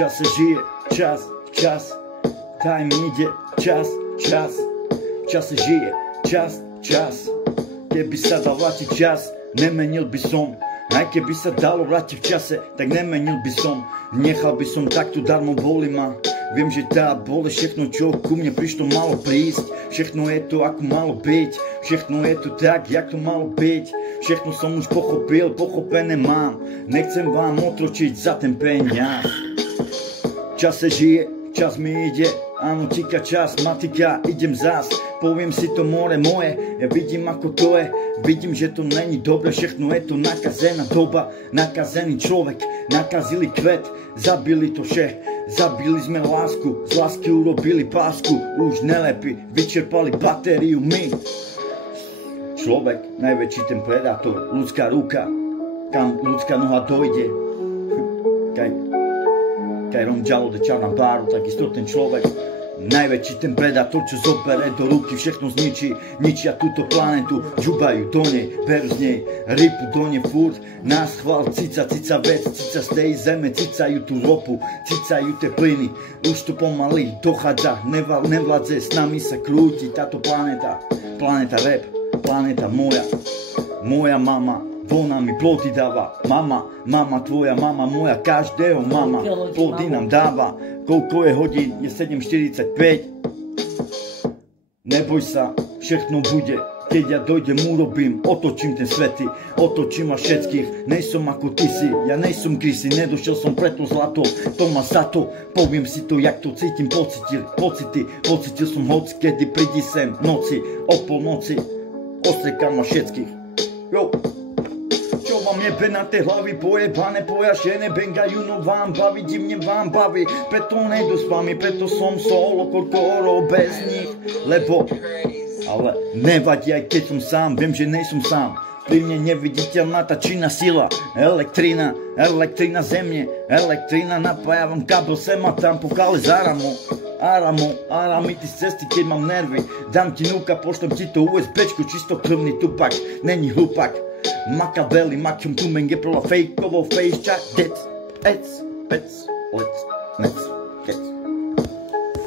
Čas se žije, čas, taj mi ide, čas, čas se žije, čas, keby sa dal vrátiť čas, nemenil by som. Aj keby sa dalo vrátiť v čase, tak nemenil by som. Nechal by som takto darmo, boli ma. Viem, že tá bole všetno, čo ku mne prišlo, malo prísť. Všetno je to, ako malo byť. Všetno je to tak, jak to malo byť. Všetno som už pochopil, pochopené mám. Nechcem vám otročiť za ten peniaz. Čas se žije, čas mi ide. Áno, tika čas, matika, idem zás. Poviem si to more moje, ja vidím ako to je. Vidím, že to není dobre, všechno je to nakazená doba. Nakazený človek, nakazili kvet, zabili to vše. Zabili sme lásku, z lásky urobili pásku. Už nelepí, vyčerpali batériu my. Človek, najväčší ten predátor, ľudská ruka, kam ľudská noha dojde. Kaj rom žalode čarná páru, takisto ten človek. Najväčší ten predátor, čo zobere do ruky, všechno zničí, ničia túto planetu, džubajú do nej, berú z nej, rypu do nej furt, nás chval, cica vec, cica z tej zeme, cicajú tú ropu, cicajú tie plyny, už to pomaly dochádza, nevládze, s nami sa krúti táto planeta, planeta rap, planeta moja mama. Ona mi plody dáva, mama tvoja, mama moja, každého mama, plody nám dáva. Koľko je hodín? Je 7:45. Neboj sa, všechno bude, keď ja dojdem, urobím, otočím ten svety, otočím vás všetkých, nejsom ako ty si, ja nejsom Krisi, nedošiel som preto zlato, to ma za to, poviem si to, jak to cítim, pocitil som hoc, kedy prídi sem, noci, o polnoci, ostrekám vás všetkých, jo. Čo vám jebe na tej hlavy, pojebané, pojašené, bengajú, no vám baví, divne vám baví, preto nejdu s vami, preto som solo, koľko orov bez nich, lebo, ale nevadí, aj keď som sám, viem, že nejsom sám, pri mne neviditeľná tá činná sila, elektrina zemne, elektrina, napájavam kábel sem a tam, pokiaľ záramo, Arami ty z cesty, keď mám nervy, dám ti núka, pošlem ti to USBčko, čisto krvný tupak, není hlupak. Makaveli, makium tu menge prola fejkovo fejšťa, dec, ec, pec, lec, nec, kec.